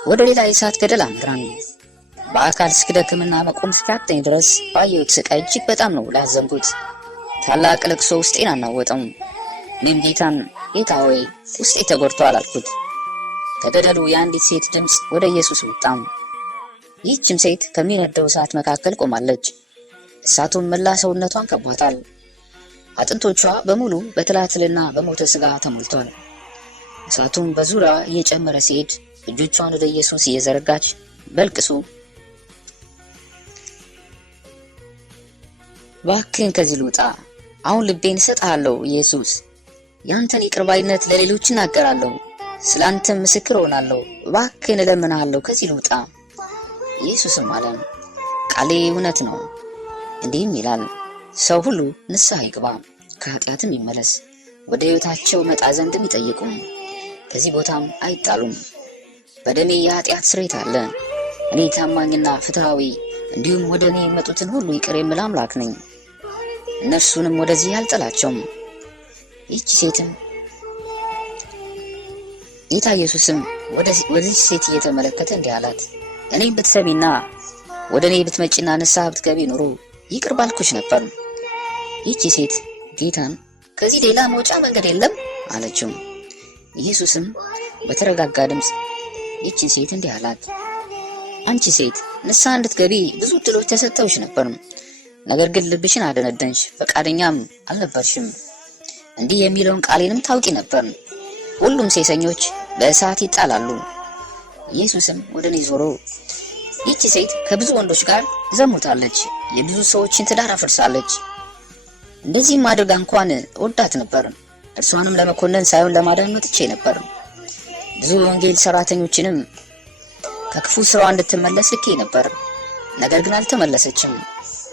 ወደ ሌላ የእሳት ገደል አመራን። በአካል እስክደክምና መቆም እስኪያቅተኝ ድረስ ባየሁት ስቃይ እጅግ በጣም ነው ላዘንኩት። ታላቅ ለቅሶ ውስጤን አናወጠው። እኔም ጌታን ጌታ ሆይ ውስጤ ተጎድቷል አልኩት። ከገደሉ የአንዲት ሴት ድምፅ ወደ ኢየሱስ ወጣም። ይህችም ሴት ከሚነደው እሳት መካከል ቆማለች። እሳቱም መላ ሰውነቷን ከቧታል። አጥንቶቿ በሙሉ በትላትልና በሞተ ስጋ ተሞልቷል። እሳቱም በዙሪያ እየጨመረ ሲሄድ እጆቿን ወደ ኢየሱስ እየዘረጋች በልቅሶ እባክህን ከዚህ ልውጣ፣ አሁን ልቤን እሰጥሃለሁ ኢየሱስ፣ ያንተን ይቅርባይነት ለሌሎች እናገራለሁ፣ ስላንተም ምስክር ሆናለሁ፣ እባክህን እለምንሃለሁ ከዚህ ልውጣ። ኢየሱስም አለ ቃሌ እውነት ነው፣ እንዲህም ይላል ሰው ሁሉ ንስሐ ይግባ፣ ከኃጢአትም ይመለስ፣ ወደ ሕይወታቸው መጣ ዘንድም ይጠይቁ፣ ከዚህ ቦታም አይጣሉም። በደሜ የኃጢአት ስርየት አለ። እኔ ታማኝና ፍትሃዊ እንዲሁም ወደ እኔ የመጡትን ሁሉ ይቅር የምል አምላክ ነኝ፣ እነርሱንም ወደዚህ አልጥላቸውም። ይህች ሴትም ጌታ ኢየሱስም ወደዚህ ሴት እየተመለከተ እንዲህ አላት፣ እኔም ብትሰሚና ወደ እኔ ብትመጪና ንስሐ ብትገቢ ኑሮ ይቅር ባልኩሽ ነበር። ይህች ሴት ጌታን ከዚህ ሌላ መውጫ መንገድ የለም አለችው። ኢየሱስም በተረጋጋ ድምፅ ይህችን ሴት እንዲህ አላት፣ አንቺ ሴት ንስሐ እንድትገቢ ብዙ ዕድሎች ተሰጥተውሽ ነበር፣ ነገር ግን ልብሽን አደነደንሽ፣ ፈቃደኛም አልነበርሽም። እንዲህ የሚለውን ቃሌንም ታውቂ ነበር፣ ሁሉም ሴሰኞች በእሳት ይጣላሉ። ኢየሱስም ወደ እኔ ዞሮ ይህች ሴት ከብዙ ወንዶች ጋር ዘሙታለች፣ የብዙ ሰዎችን ትዳር አፍርሳለች። እንደዚህም አድርጋ እንኳን ወዳት ነበር፣ እርሷንም ለመኮነን ሳይሆን ለማዳን መጥቼ ነበር። ብዙ ወንጌል ሰራተኞችንም ከክፉ ስራዋ እንድትመለስ ልኬ ነበር፣ ነገር ግን አልተመለሰችም።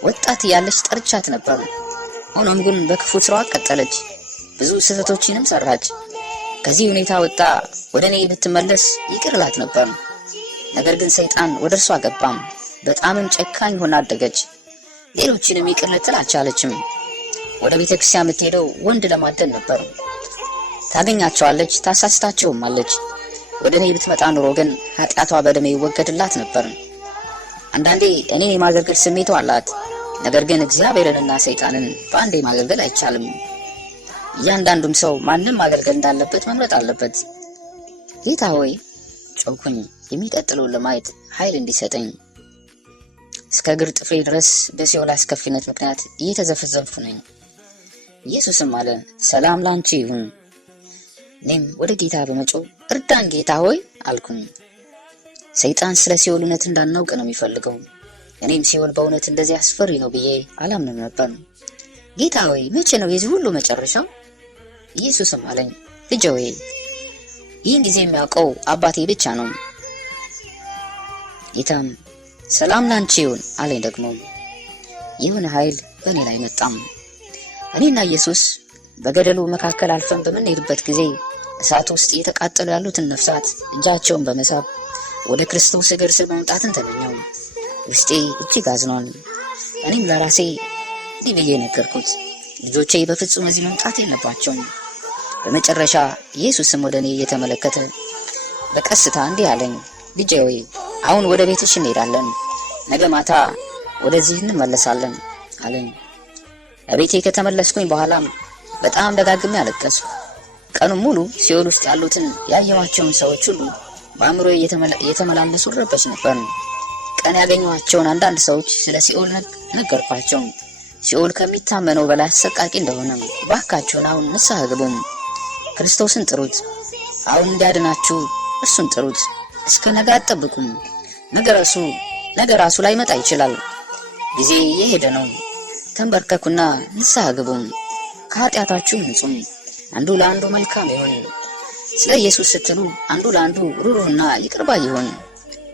ወጣት ያለች ጠርቻት ነበር፣ ሆኖም ግን በክፉ ስራዋ ቀጠለች፣ ብዙ ስህተቶችንም ሰራች። ከዚህ ሁኔታ ወጣ ወደ እኔ ብትመለስ ይቅር እላት ነበር፣ ነገር ግን ሰይጣን ወደ እርሷ ገባም፣ በጣምም ጨካኝ ሆና አደገች። ሌሎችንም ይቅር ልትል አልቻለችም። ወደ ቤተክርስቲያን የምትሄደው ወንድ ለማደን ነበር። ታገኛቸዋለች፣ ታሳስታቸውም አለች። ወደ እኔ ብትመጣ ኑሮ ግን ኃጢአቷ በደሜ ይወገድላት ነበር። አንዳንዴ እኔን የማገልገል ስሜቱ አላት፣ ነገር ግን እግዚአብሔርንና ሰይጣንን በአንዴ ማገልገል አይቻልም። እያንዳንዱም ሰው ማንም ማገልገል እንዳለበት መምረጥ አለበት። ጌታ ሆይ ጮኩኝ፣ የሚቀጥለውን ለማየት ኃይል እንዲሰጠኝ። እስከ እግር ጥፍሬ ድረስ በሲኦል አስከፊነት ምክንያት እየተዘፈዘፍኩ ነኝ። ኢየሱስም አለ ሰላም ላንቺ ይሁን። እኔም ወደ ጌታ በመጮህ እርዳን ጌታ ሆይ አልኩኝ። ሰይጣን ስለ ሲኦል እውነት እንዳናውቅ ነው የሚፈልገው። እኔም ሲኦል በእውነት እንደዚህ አስፈሪ ነው ብዬ አላምንም ነበር። ጌታ ሆይ መቼ ነው የዚህ ሁሉ መጨረሻው? ኢየሱስም አለኝ ልጄ ሆይ ይህን ጊዜ የሚያውቀው አባቴ ብቻ ነው። ጌታም ሰላም ላንቺ ይሁን አለኝ ደግሞ። የሆነ ኃይል በእኔ ላይ መጣም። እኔና ኢየሱስ በገደሉ መካከል አልፈን በምንሄድበት ጊዜ እሳት ውስጥ እየተቃጠሉ ያሉትን ነፍሳት እጃቸውን በመሳብ ወደ ክርስቶስ እግር ስር መምጣትን ተመኘው። ውስጤ እጅግ አዝኗል። እኔም ለራሴ እንዲህ ብዬ ነገርኩት፣ ልጆቼ በፍጹም እዚህ መምጣት የለባቸውም። በመጨረሻ ኢየሱስም ወደ እኔ እየተመለከተ በቀስታ እንዲህ አለኝ፣ ልጄ ሆይ አሁን ወደ ቤትሽ እንሄዳለን፣ ነገ ማታ ወደዚህ እንመለሳለን አለኝ። በቤቴ ከተመለስኩኝ በኋላም በጣም ደጋግሜ አለቀስኩ። ቀኑን ሙሉ ሲኦል ውስጥ ያሉትን ያየኋቸውን ሰዎች ሁሉ በአእምሮዬ እየተመላለሱ ረበሽ ነበር። ቀን ያገኘኋቸውን አንዳንድ ሰዎች ስለ ሲኦል ነገርኳቸው። ሲኦል ከሚታመነው በላይ አሰቃቂ እንደሆነ ባካችሁን አሁን ንስሐ ግቡም፣ ክርስቶስን ጥሩት፣ አሁን እንዲያድናችሁ እርሱን ጥሩት፣ እስከ ነገ አትጠብቁም። ነገ ራሱ ላይ መጣ ይችላል። ጊዜ የሄደ ነው። ተንበርከኩና ንስሐ ግቡም፣ ከኃጢአታችሁ ንጹም፣ አንዱ ለአንዱ መልካም ይሁን። ስለ ኢየሱስ ስትሉ አንዱ ለአንዱ ሩሩና ይቅር ባይ ይሁን።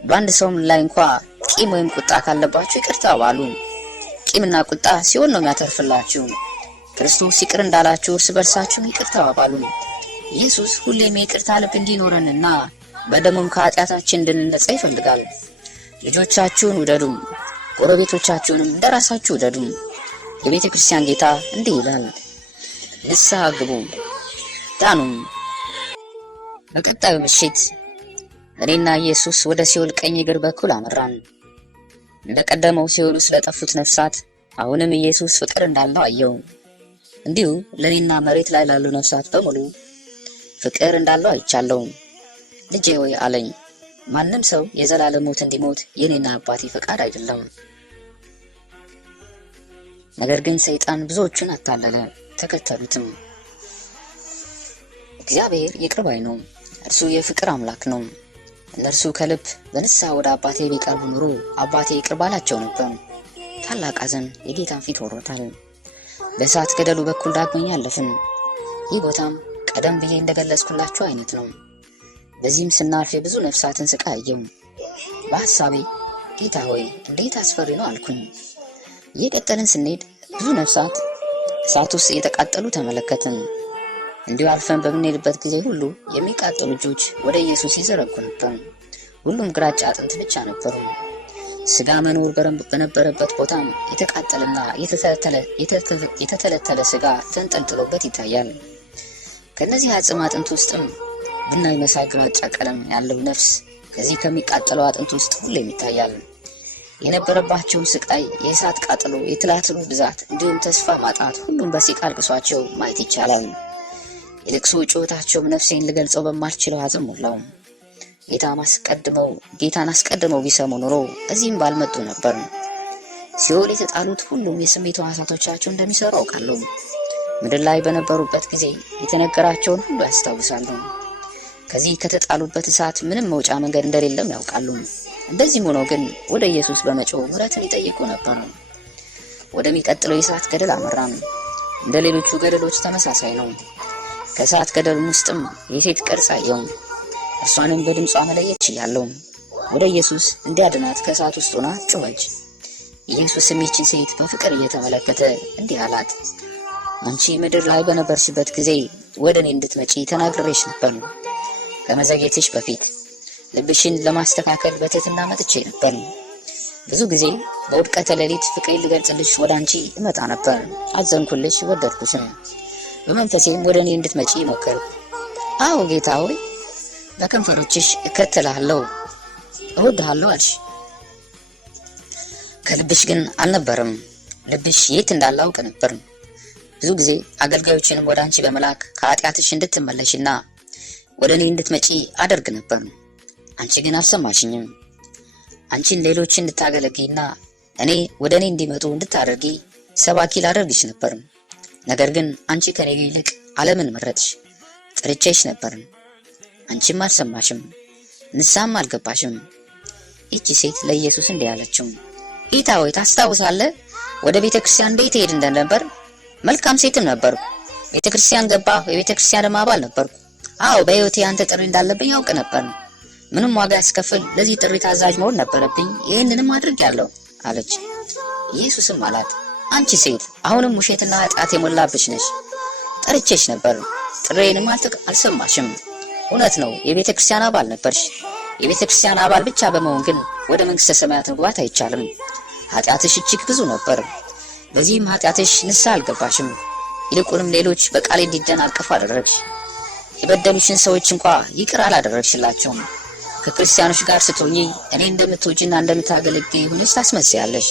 በአንድ ሰውም ላይ እንኳ ቂም ወይም ቁጣ ካለባችሁ ይቅርታ ባሉ። ቂምና ቁጣ ሲኦል ነው የሚያተርፍላችሁ። ክርስቶስ ይቅር እንዳላችሁ እርስ በርሳችሁ ይቅርታ ባሉ። ኢየሱስ ሁሌም የይቅርታ ልብ እንዲኖረንና በደሙም ከኃጢአታችን እንድንነጻ ይፈልጋል። ልጆቻችሁን ውደዱ፣ ጎረቤቶቻችሁንም እንደራሳችሁ ውደዱ። የቤተ ክርስቲያን ጌታ እንዲህ ይላል፣ ንስሐ ግቡ ዳኑም። በቀጣዩ ምሽት እኔና ኢየሱስ ወደ ሲኦል ቀኝ እግር በኩል አመራን። እንደቀደመው ሲኦል ውስጥ ለጠፉት ነፍሳት አሁንም ኢየሱስ ፍቅር እንዳለው አየው። እንዲሁ ለኔና መሬት ላይ ላሉ ነፍሳት በሙሉ ፍቅር እንዳለው አይቻለው። ልጄ ሆይ አለኝ፣ ማንም ሰው የዘላለም ሞት እንዲሞት የኔና አባቴ ፈቃድ አይደለም። ነገር ግን ሰይጣን ብዙዎቹን አታለለ፣ ተከተሉትም። እግዚአብሔር ይቅር ባይ ነው። እርሱ የፍቅር አምላክ ነው። እነርሱ ከልብ በንስሐ ወደ አባቴ ቢቀርቡ ኑሮ አባቴ ይቅር ባላቸው ነበር። ታላቅ ሐዘን የጌታን ፊት ወሮታል። በእሳት ገደሉ በኩል ዳግመኛ አለፍን። ይህ ቦታም ቀደም ብዬ እንደገለጽኩላችሁ አይነት ነው። በዚህም ስናልፍ የብዙ ነፍሳትን ስቃይ አየሁ። በሐሳቤ ጌታ ሆይ እንዴት አስፈሪ ነው አልኩኝ። እየቀጠልን ስንሄድ ብዙ ነፍሳት እሳት ውስጥ እየተቃጠሉ ተመለከትን። እንዲሁ አልፈን በምንሄድበት ጊዜ ሁሉ የሚቃጠሉ እጆች ወደ ኢየሱስ ይዘረጉ ነበር። ሁሉም ግራጫ አጥንት ብቻ ነበሩ። ስጋ መኖር በነበረበት ቦታም የተቃጠለና የተተለተለ ስጋ ተንጠልጥሎበት ይታያል። ከነዚህ አጽም አጥንት ውስጥም ቡናኝ መሳይ ግራጫ ቀለም ያለው ነፍስ ከዚህ ከሚቃጠለው አጥንት ውስጥ ሁሌም ይታያል። የነበረባቸውን ስቃይ፣ የእሳት ቃጠሎ፣ የትላትሉ ብዛት እንዲሁም ተስፋ ማጣት ሁሉም በሲቃ አልቅሷቸው ማየት ይቻላል። የልቅሶ ጩኸታቸውም ነፍሴን ልገልጸው በማልችለው ሐዘን ሞላው። ጌታን አስቀድመው ቢሰሙ ኑሮ እዚህም ባልመጡ ነበር። ሲኦል የተጣሉት ሁሉም የስሜት ሕዋሳቶቻቸው እንደሚሰሩ አውቃለሁ። ምድር ላይ በነበሩበት ጊዜ የተነገራቸውን ሁሉ ያስታውሳሉ። ከዚህ ከተጣሉበት እሳት ምንም መውጫ መንገድ እንደሌለም ያውቃሉ። እንደዚህም ሆኖ ግን ወደ ኢየሱስ በመጮህ ምሕረትን ይጠይቁ ነበር። ወደሚቀጥለው የእሳት ገደል አመራን። እንደ ሌሎቹ ገደሎች ተመሳሳይ ነው። ከእሳት ገደሉም ውስጥም የሴት ቅርጽ አየሁ። እርሷንም በድምጿ መለየት ችያለሁ። ወደ ኢየሱስ እንዲያድናት ከእሳት ውስጥ ሆና ጮኸች። ኢየሱስም ይህችን ሴት በፍቅር እየተመለከተ እንዲህ አላት፣ አንቺ ምድር ላይ በነበርሽበት ጊዜ ወደ እኔ እንድትመጪ ተናግሬሽ ነበር። ከመዘግየትሽ በፊት ልብሽን ለማስተካከል በትህትና መጥቼ ነበር። ብዙ ጊዜ በውድቀተ ሌሊት ፍቅሬን ልገልጽልሽ ወደ አንቺ እመጣ ነበር። አዘንኩልሽ፣ ወደድኩሽም። በመንፈሴም ወደ እኔ እንድትመጪ ሞከርኩ። አዎ ጌታ ሆይ፣ በከንፈሮችሽ እከተልሃለሁ፣ እወድሃለሁ አልሽ። ከልብሽ ግን አልነበረም። ልብሽ የት እንዳለ አውቅ ነበር። ብዙ ጊዜ አገልጋዮችንም ወደ አንቺ በመላክ ከኃጢአትሽ እንድትመለሽና ወደ እኔ እንድትመጪ አደርግ ነበር። አንቺ ግን አልሰማሽኝም። አንቺን ሌሎች እንድታገለግይና እኔ ወደ እኔ እንዲመጡ እንድታደርጊ ሰባኪ ላደርግሽ ነበር። ነገር ግን አንቺ ከኔ ይልቅ ዓለምን መረጥሽ። ጠርቼሽ ነበር፣ አንቺም አልሰማሽም፣ ንስሐም አልገባሽም። ይህች ሴት ለኢየሱስ እንዲህ አለችው፣ ጌታ ሆይ ታስታውሳለህ ወደ ቤተ ክርስቲያን እንዴት ሄድ እንደነበር? መልካም ሴትም ነበርኩ። ቤተ ክርስቲያን ገባሁ፣ የቤተ ክርስቲያንም አባል ነበርኩ። አዎ በሕይወቴ አንተ ጥሪ እንዳለብኝ ያውቅ ነበር። ምንም ዋጋ ያስከፍል ለዚህ ጥሪ ታዛዥ መሆን ነበረብኝ። ይህንንም አድርጌያለሁ አለች። ኢየሱስም አላት፣ አንቺ ሴት አሁንም ውሸትና ኃጢአት የሞላብሽ ነሽ። ጠርቼሽ ነበር፣ ጥሬንም አልሰማሽም። እውነት ነው የቤተ ክርስቲያን አባል ነበርሽ። የቤተ ክርስቲያን አባል ብቻ በመሆን ግን ወደ መንግሥተ ሰማያት መግባት አይቻልም። ኃጢአትሽ እጅግ ብዙ ነበር። በዚህም ኃጢአትሽ ንስሐ አልገባሽም። ይልቁንም ሌሎች በቃሌ እንዲደናቀፉ አደረግሽ። የበደሉሽን ሰዎች እንኳ ይቅር አላደረግሽላቸውም። ከክርስቲያኖች ጋር ስትሆኚ እኔ እንደምትወጂና እንደምታገለግይ ሆነሽ ታስመስያለሽ።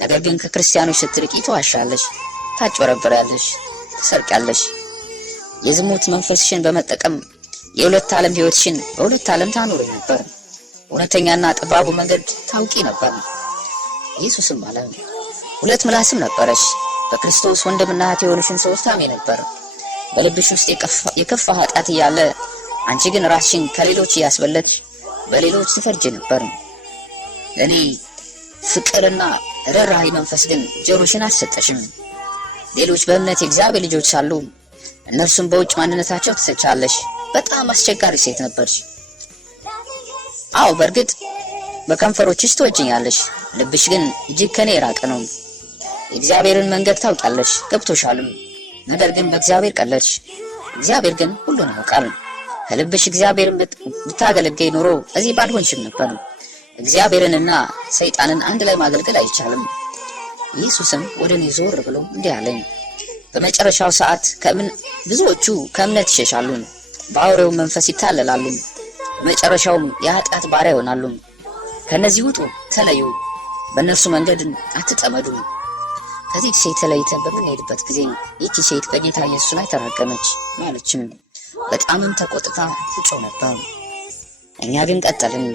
ነገር ግን ከክርስቲያኖች ስትርቂ ትዋሻለሽ፣ ታጭበረብሪያለሽ፣ ትሰርቂያለሽ። የዝሙት መንፈስሽን በመጠቀም የሁለት ዓለም ሕይወትሽን በሁለት ዓለም ታኖሪ ነበር። እውነተኛና ጠባቡ መንገድ ታውቂ ነበር። ኢየሱስም አለ፣ ሁለት ምላስም ነበረሽ። በክርስቶስ ወንድምና እህት የሆኑሽን ሰዎች ታሚ ነበር። በልብሽ ውስጥ የከፋ ኃጢአት እያለ አንቺ ግን ራስሽን ከሌሎች እያስበለጥሽ በሌሎች ትፈርጅ ነበር። ለእኔ ፍቅርና ርኅራኄ መንፈስ ግን ጆሮሽን አልሰጠሽም። ሌሎች በእምነት የእግዚአብሔር ልጆች ሳሉ እነርሱም በውጭ ማንነታቸው ትሰጫለሽ። በጣም አስቸጋሪ ሴት ነበርሽ። አዎ በእርግጥ በከንፈሮችሽ ትወጂኛለሽ፣ ልብሽ ግን እጅግ ከኔ የራቀ ነው። የእግዚአብሔርን መንገድ ታውቂያለሽ፣ ገብቶሻልም። ነገር ግን በእግዚአብሔር ቀለድሽ። እግዚአብሔር ግን ሁሉን ያውቃል። ከልብሽ እግዚአብሔርን ብታገለግይ ኖሮ እዚህ ባልሆንሽም ነበር። እግዚአብሔርንና ሰይጣንን አንድ ላይ ማገልገል አይቻልም። ኢየሱስም ወደ እኔ ዞር ብሎ እንዲህ አለኝ፣ በመጨረሻው ሰዓት ብዙዎቹ ከእምነት ይሸሻሉ፣ በአውሬው መንፈስ ይታለላሉ። በመጨረሻውም የኃጢአት ባሪያ ይሆናሉ። ከነዚህ ውጡ፣ ተለዩ፣ በእነርሱ መንገድ አትጠመዱ። ከዚህ ሴት ተለይተን በምንሄድበት ጊዜ ይቺ ሴት በጌታ ኢየሱስ ላይ ተራገመች ማለችም። በጣምም ተቆጥታ ትጮህ ነበር። እኛ ግን ቀጠልን።